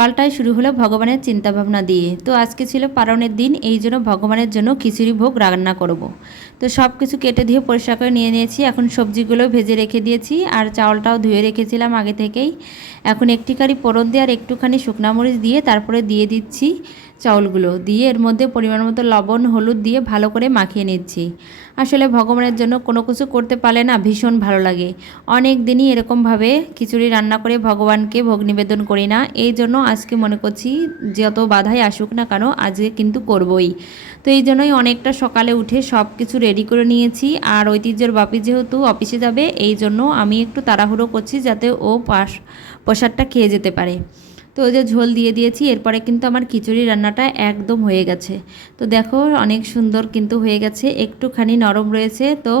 সকালটাই শুরু হলো ভগবানের চিন্তাভাবনা দিয়ে। তো আজকে ছিল পারণের দিন, এই জন্য ভগবানের জন্য খিচুড়ি ভোগ রান্না করব। তো সব কিছু কেটে ধুয়ে পরিষ্কার করে নিয়ে নিয়েছি। এখন সবজিগুলো ভেজে রেখে দিয়েছি আর চাউলটাও ধুয়ে রেখেছিলাম আগে থেকেই। এখন একটিখানি ফোড়ন দিয়ে আর একটুখানি শুকনা মরিচ দিয়ে তারপরে দিয়ে দিচ্ছি চাউলগুলো, দিয়ে এর মধ্যে পরিমাণ মতো লবণ হলুদ দিয়ে ভালো করে মাখিয়ে নিচ্ছি। আসলে ভগবানের জন্য কোনো কিছু করতে পারলে না ভীষণ ভালো লাগে। অনেক দিনই এরকমভাবে খিচুড়ি রান্না করে ভগবানকে ভোগ নিবেদন করি না, এই জন্য আজকে মনে করছি যত বাধাই আসুক না কেন আজকে কিন্তু করবই। তো এই জন্যই অনেকটা সকালে উঠে সব কিছু রেডি করে নিয়েছি। আর ঐতিহ্যের বাপি যেহেতু অফিসে যাবে, এই জন্য আমি একটু তাড়াহুড়ো করছি যাতে ও প্রসাদটা খেয়ে যেতে পারে। তো ওই যে ঝোল দিয়ে দিয়েছি, এরপরে কিন্তু আমার খিচুড়ি রান্নাটা একদম হয়ে গেছে। তো দেখো অনেক সুন্দর কিন্তু হয়ে গেছে, একটুখানি নরম রয়েছে, তো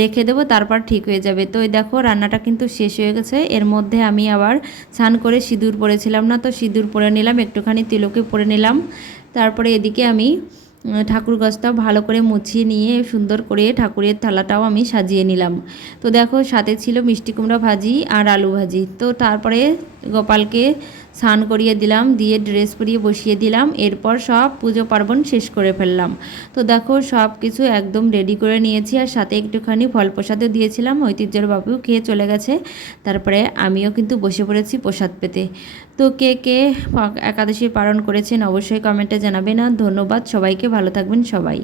রেখে দেবো তারপর ঠিক হয়ে যাবে। তো এই দেখো রান্নাটা কিন্তু শেষ হয়ে গেছে। এর মধ্যে আমি আবার স্নান করে সিঁদুর পরেছিলাম না, তো সিঁদুর পরে নিলাম, একটুখানি তিলকে পরে নিলাম। তারপরে এদিকে আমি ঠাকুর গাছটাও ভালো করে মুছিয়ে নিয়ে সুন্দর করে ঠাকুরের থালাটাও আমি সাজিয়ে নিলাম। তো দেখো সাথে ছিল মিষ্টি কুমড়া ভাজি আর আলু ভাজি। তো তারপরে গোপালকে স্নান করিয়ে দিলাম, দিয়ে ড্রেস পরিয়ে বসিয়ে দিলাম। এরপর সব পুজো পার্বণ শেষ করে ফেললাম। তো দেখো সব কিছু একদম রেডি করে নিয়েছি, আর সাথে একটুখানি ফল প্রসাদও দিয়েছিলাম। ঐতিহ্যের বাবু খেয়ে চলে গেছে, তারপরে আমিও কিন্তু বসে পড়েছি প্রসাদ পেতে। তো কে কে একাদশী পালন করেছেন অবশ্যই কমেন্টে জানাবেন। আর ধন্যবাদ সবাইকে, ভালো থাকবেন সবাই।